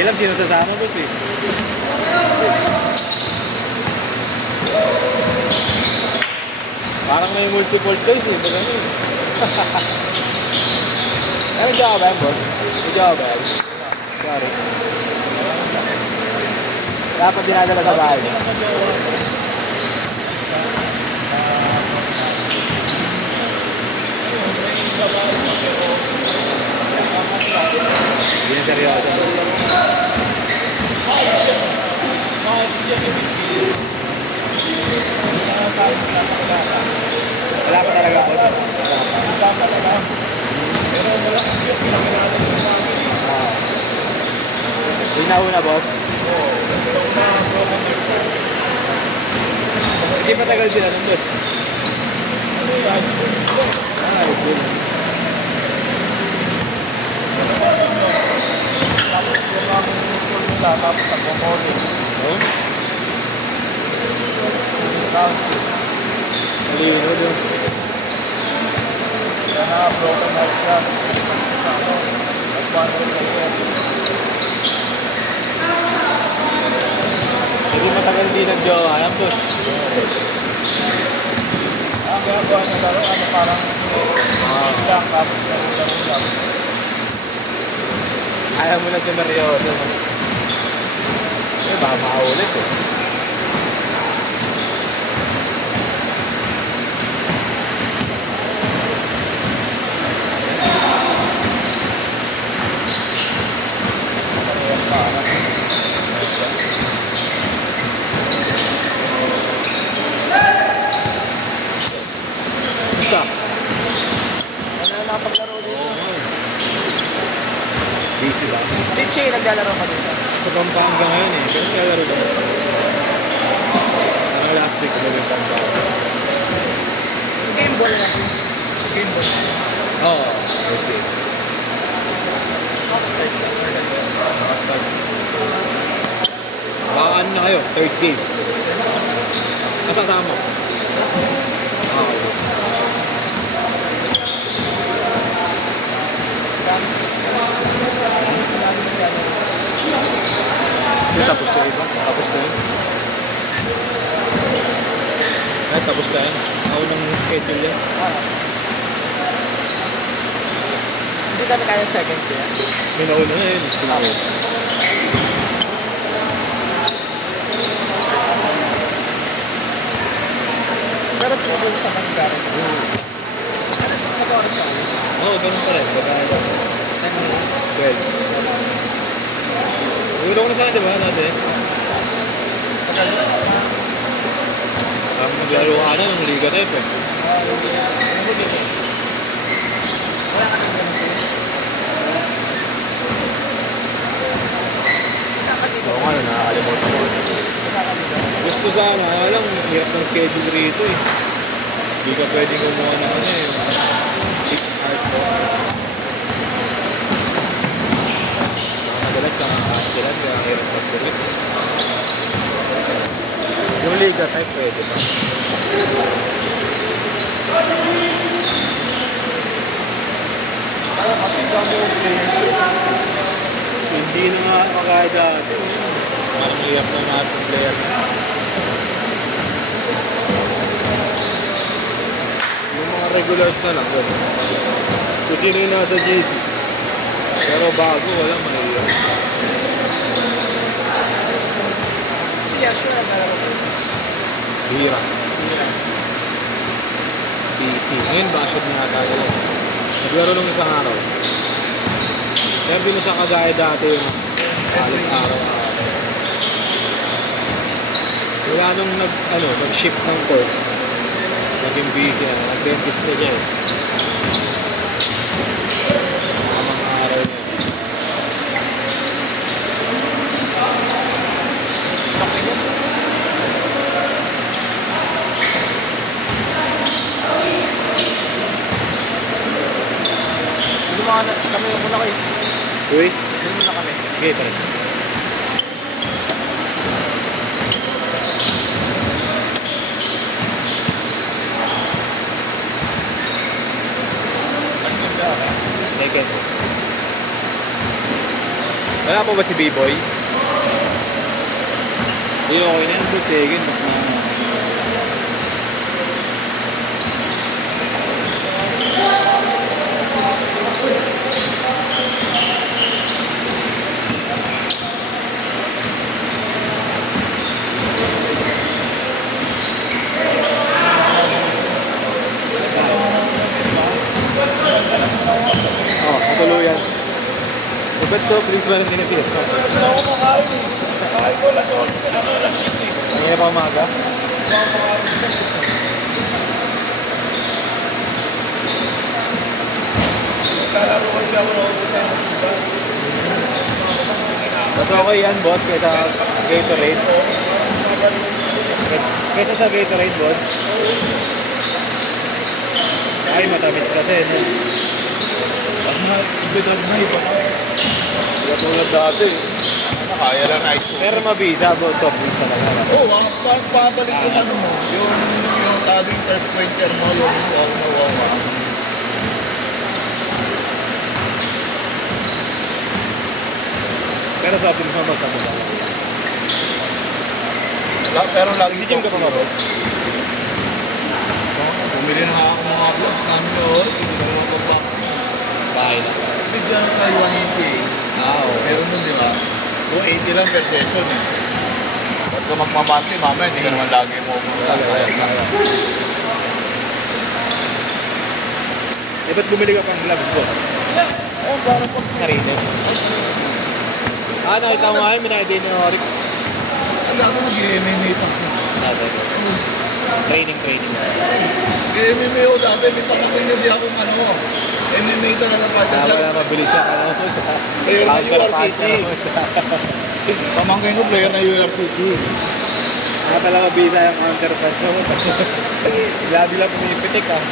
alam sino sasama boss eh. Parang may multiple choice eh. Baga ano eh. Ano jowa ba yan boss? May jowa ba yan? Sorry. Dapat dinadala sa bahay. Hindi na seryoso. Wala pa talaga ako. Pero wala kasi yung pinakilala nyo sa akin eh. Hindi na una boss. Oo, gusto ko na broken record. Hindi pa tagal sila nun boss. Ano yung high school sila? High school. Tapos yung mga school nila, tapos nagpo-college. Oo? Council. Malino doon. Kaya na broken heart siya. Sa ano, nag-100 career. Hindi matagal din nag-jowa yan boss. Ang ginagawa niya laro, ano parang lang, tapos laro lang. Ayaw mo na sumeryoso. Eh, baka makaulit eh. Basta. Ano na napaglaro dito? Busy lang. Si Che, naglalaro pa dito. Sa Pampanga ngayon eh. Pero naglalaro ba? Parang last week ko yung Pampanga. Game ball na please. Game ball. Oo. First day. Start lang. Nakastart. Baka ano na kayo? Third game. Kasama. Oo. Tapos na iba? Tapos na yun? Ay, tapos na yun. Ako nang schedule yan. Hindi kami kaya second year. May nauna na yun. Pero tungkol sa Manigara. Nag-oras sa oras. Oo, ganun pa rin. Baka 10 minutes. 12. Ulo ko na sana, di ba? Dati. Maglaro ka na ng Liga type eh. Wala ka nang ganun please. Oo nga, nakakalimutan ko. Gusto sana, alam, hirap ng schedule rito eh. Hindi ka pwedeng kumuha na ano eh. 6 hours po. Madalas nakakasilan, kaya hirap mag-commit. Yung Liga type pwede pa. Kasi dami yung players eh. Hindi na nga makaya dati. Parang hirap na mga ating player na. Yung mga regulars na lang. Gano'n. Kung sino yung nasa GC. Pero bago, wala mahirap. Yeah, sure. Nalaro ko. Hirap. PC. Ngayon, bashod na ata nila. Naglaro nung isang araw. Kaya di na siya kagaya dati yung alis araw-araw. Kaya nung nag-shift ng course, naging busy na, nag-dentist na siya eh. Mga araw niya. Hindi mo kami muna guys. Luis? Hindi muna kami. Sige, tara. Second. Wala pa mo ba si B-Boy? Hindi, okay na yan. Boss, second. Mas na. Oh, matuluyan. But so, please ba nang tinitira? Hindi ako makain eh. Kakain ko alas 11, ako alas 10 eh. Ang hirap ang umaga. Hindi ako makain. Lalaro kasi ako na ubos na yung sugar. Mas okay yan, boss, kaysa Gatorade. Kaysa sa Gatorade, boss. Ay, matamis kasi, no? Pag na-ibigag na iba na. Hindi tulad dati. Kaya lang ice cream. Pero mabisa, boss, soft drinks talaga. Oo, pabalik yung ano mo. Yung dating first pointer mo, yung wow na wow. Pero soft drinks mo, boss, mabisa. Pero lagi Nag-gym ka pa ba, boss? Bumili na nga ako ng mga vlogs namin o hindi na ako mag-boxing. Bahay na. Bigyan sa 180. Meron nun, di ba? 280 lang per session eh. Ba't ka magmamonthly, mama, hindi ka naman lagi mo pumunta. Eh, ba't bumili ka pang gloves, boss? Oh, parang pag Sarili. Ah, nakita mo nga yun, minayad ni Oric. ang dati nag-MMA pa. Training. Nag-MMA ako dati, may pakating na siya akong ano. MMA talaga pa siya. Wala mabilis siya, ano, sa Player na counter-punch, URCC. ano, Pamangkin ko, player na URCC. pala mabisa yung counter-punch mo. Bigla pumipitik, ah.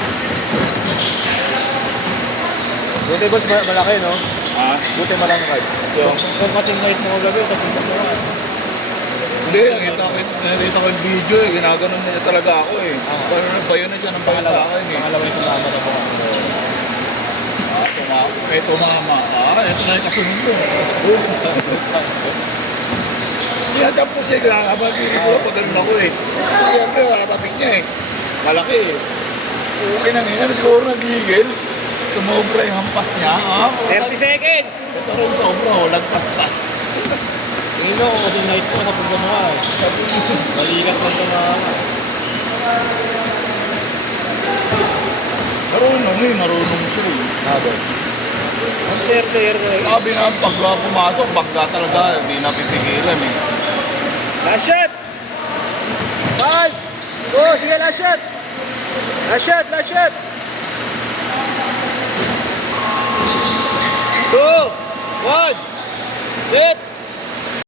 Buti, boss, malaki, no? Ha? Buti malaki card. Kung kasing night mo gabi, sa season mo, ah. Hindi, nakita ko yung video eh. Ginaganon niya talaga ako eh. Parang nagbayo na siya ng bayo sa akin eh. Pangalawa yung tumama na po. Tumama. Ito na yung kasunod ko. Sinadjump ko siya, kinakabagiri ko lang pag ganun ako eh. Siyempre, nakatapik niya eh. Malaki eh. Okay na ngayon, siguro nagigil. Sumobra yung hampas niya. 30 seconds! Ito rin sobra, lagpas pa. Hindi ko kasi night ko sa pagkamawa. Balikat lang tumama. Marunong siya eh. Boss. Ang player na yun. Sabi na, pag pumasok, bangga talaga, hindi na pipigilan eh. Last shot! Bye! Oh, sige, last shot! Last shot!